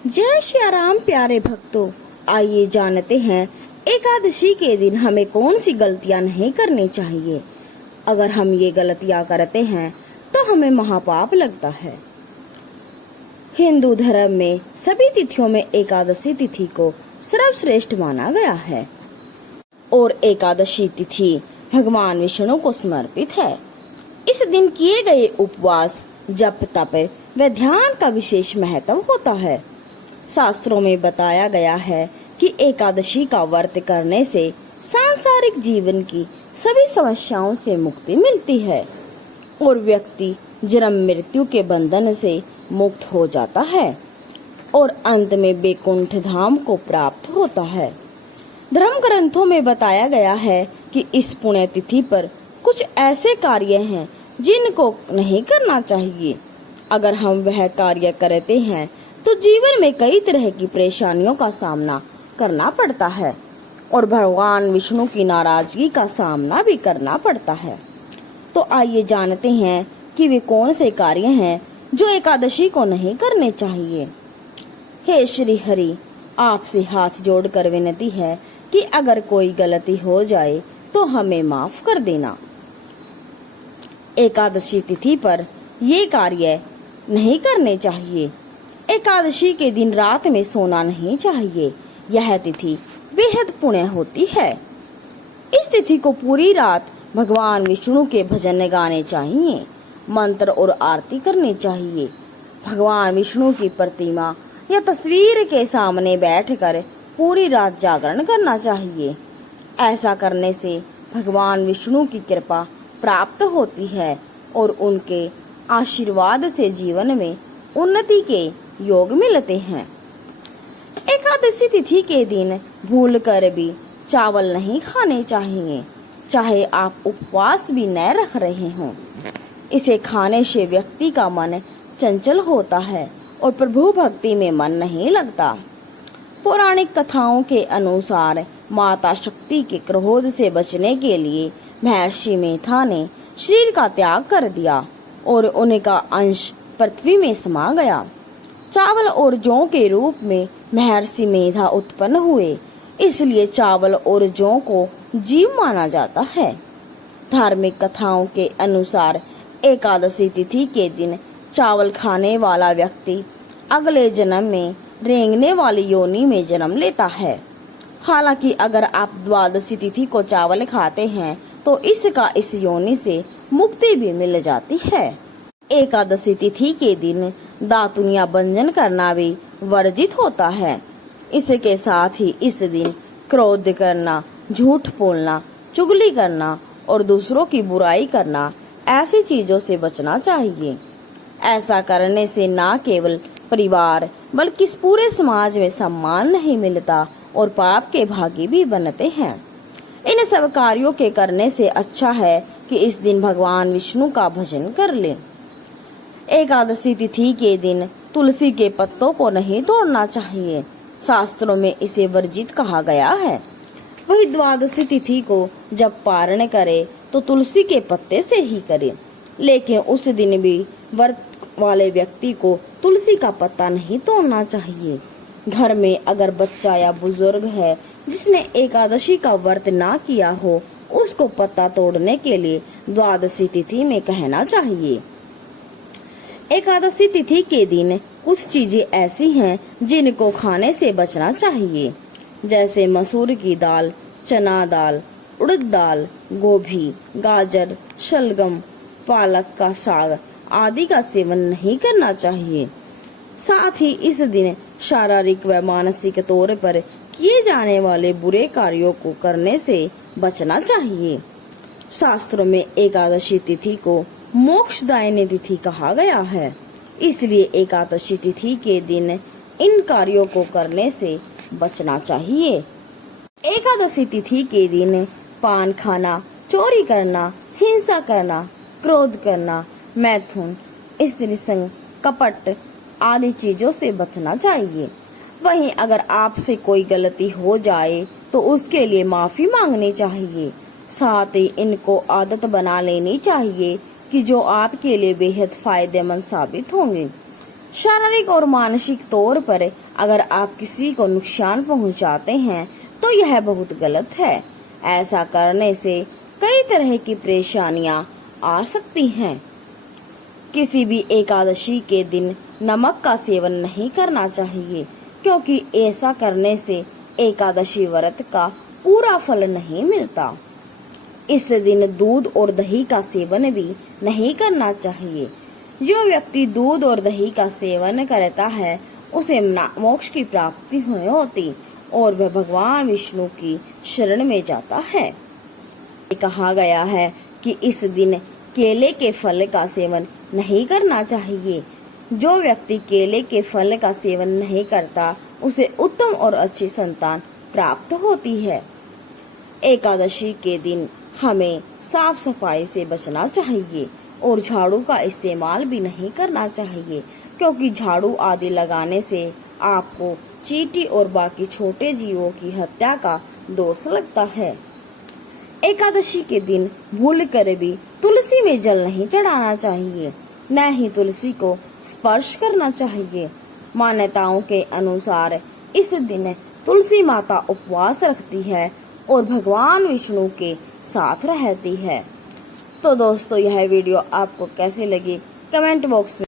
जय श्री राम प्यारे भक्तों, आइए जानते हैं एकादशी के दिन हमें कौन सी गलतियां नहीं करनी चाहिए। अगर हम ये गलतियां करते हैं तो हमें महापाप लगता है। हिंदू धर्म में सभी तिथियों में एकादशी तिथि को सर्वश्रेष्ठ माना गया है और एकादशी तिथि भगवान विष्णु को समर्पित है। इस दिन किए गए उपवास, जप, तप व ध्यान का विशेष महत्व होता है। शास्त्रों में बताया गया है कि एकादशी का व्रत करने से सांसारिक जीवन की सभी समस्याओं से मुक्ति मिलती है और व्यक्ति जन्म मृत्यु के बंधन से मुक्त हो जाता है और अंत में वैकुंठ धाम को प्राप्त होता है। धर्म ग्रंथों में बताया गया है कि इस पुण्य तिथि पर कुछ ऐसे कार्य हैं जिनको नहीं करना चाहिए। अगर हम वह कार्य करते हैं तो जीवन में कई तरह की परेशानियों का सामना करना पड़ता है और भगवान विष्णु की नाराजगी का सामना भी करना पड़ता है। तो आइए जानते हैं कि वे कौन से कार्य हैं जो एकादशी को नहीं करने चाहिए। हे श्री हरि, आपसे हाथ जोड़कर विनती है कि अगर कोई गलती हो जाए तो हमें माफ कर देना। एकादशी तिथि पर ये कार्य नहीं करने चाहिए। एकादशी के दिन रात में सोना नहीं चाहिए। यह तिथि बेहद पुण्य होती है। इस तिथि को पूरी रात भगवान विष्णु के भजन गाने चाहिए, मंत्र और आरती करनी चाहिए। भगवान विष्णु की प्रतिमा या तस्वीर के सामने बैठकर पूरी रात जागरण करना चाहिए। ऐसा करने से भगवान विष्णु की कृपा प्राप्त होती है और उनके आशीर्वाद से जीवन में उन्नति के योग मिलते हैं। एकादशी तिथि के दिन भूल कर भी चावल नहीं खाने चाहिए, चाहे आप उपवास भी न रख रहे हों। इसे खाने से व्यक्ति का मन चंचल होता है और प्रभु भक्ति में मन नहीं लगता। पौराणिक कथाओं के अनुसार माता शक्ति के क्रोध से बचने के लिए महर्षि मेधा ने शरीर का त्याग कर दिया और उनका अंश पृथ्वी में समा गया। चावल और जौ के रूप में महर्षि मेधा उत्पन्न हुए, इसलिए चावल और जौ को जीव माना जाता है। धार्मिक कथाओं के अनुसार एकादशी तिथि के दिन चावल खाने वाला व्यक्ति अगले जन्म में रेंगने वाली योनि में जन्म लेता है। हालांकि अगर आप द्वादशी तिथि को चावल खाते हैं तो इसका इस योनि से मुक्ति भी मिल जाती है। एकादशी तिथि के दिन दातुन या भंजन करना भी वर्जित होता है। इसके साथ ही इस दिन क्रोध करना, झूठ बोलना, चुगली करना और दूसरों की बुराई करना, ऐसी चीजों से बचना चाहिए। ऐसा करने से न केवल परिवार बल्कि पूरे समाज में सम्मान नहीं मिलता और पाप के भागी भी बनते हैं। इन सब कार्यों के करने से अच्छा है कि इस दिन भगवान विष्णु का भजन कर लें। एकादशी तिथि के दिन तुलसी के पत्तों को नहीं तोड़ना चाहिए। शास्त्रों में इसे वर्जित कहा गया है। वही द्वादशी तिथि को जब पारण करे तो तुलसी के पत्ते से ही करे, लेकिन उस दिन भी व्रत वाले व्यक्ति को तुलसी का पत्ता नहीं तोड़ना चाहिए। घर में अगर बच्चा या बुजुर्ग है जिसने एकादशी का व्रत ना किया हो, उसको पत्ता तोड़ने के लिए द्वादशी तिथि में कहना चाहिए। एकादशी तिथि के दिन कुछ चीजें ऐसी हैं जिनको खाने से बचना चाहिए, जैसे मसूर की दाल, चना दाल, उड़द दाल, गोभी, गाजर, शलगम, पालक का साग आदि का सेवन नहीं करना चाहिए। साथ ही इस दिन शारीरिक व मानसिक तौर पर किए जाने वाले बुरे कार्यों को करने से बचना चाहिए। शास्त्रों में एकादशी तिथि को मोक्षदायिनी तिथि कहा गया है, इसलिए एकादशी तिथि के दिन इन कार्यों को करने से बचना चाहिए। एकादशी तिथि के दिन पान खाना, चोरी करना, हिंसा करना, क्रोध करना, मैथुन, स्त्री संग, कपट आदि चीजों से बचना चाहिए। वहीं अगर आपसे कोई गलती हो जाए तो उसके लिए माफी मांगनी चाहिए। साथ ही इनको आदत बना लेनी चाहिए कि जो आपके लिए बेहद फायदेमंद साबित होंगे। शारीरिक और मानसिक तौर पर अगर आप किसी को नुकसान पहुंचाते हैं तो यह बहुत गलत है। ऐसा करने से कई तरह की परेशानियां आ सकती हैं। किसी भी एकादशी के दिन नमक का सेवन नहीं करना चाहिए, क्योंकि ऐसा करने से एकादशी व्रत का पूरा फल नहीं मिलता। इस दिन दूध और दही का सेवन भी नहीं करना चाहिए। जो व्यक्ति दूध और दही का सेवन करता है उसे मोक्ष की प्राप्ति होती और वह भगवान विष्णु की शरण में जाता है। कहा गया है कि इस दिन केले के फल का सेवन नहीं करना चाहिए। जो व्यक्ति केले के फल का सेवन नहीं करता उसे उत्तम और अच्छी संतान प्राप्त होती है। एकादशी के दिन हमें साफ सफाई से बचना चाहिए और झाड़ू का इस्तेमाल भी नहीं करना चाहिए, क्योंकि झाड़ू आदि लगाने से आपको चींटी और बाकी छोटे जीवों की हत्या का दोष लगता है। एकादशी के दिन भूल कर भी तुलसी में जल नहीं चढ़ाना चाहिए, न ही तुलसी को स्पर्श करना चाहिए। मान्यताओं के अनुसार इस दिन तुलसी माता उपवास रखती है और भगवान विष्णु के साथ रहती है। तो दोस्तों, यह वीडियो आपको कैसी लगी कमेंट बॉक्स में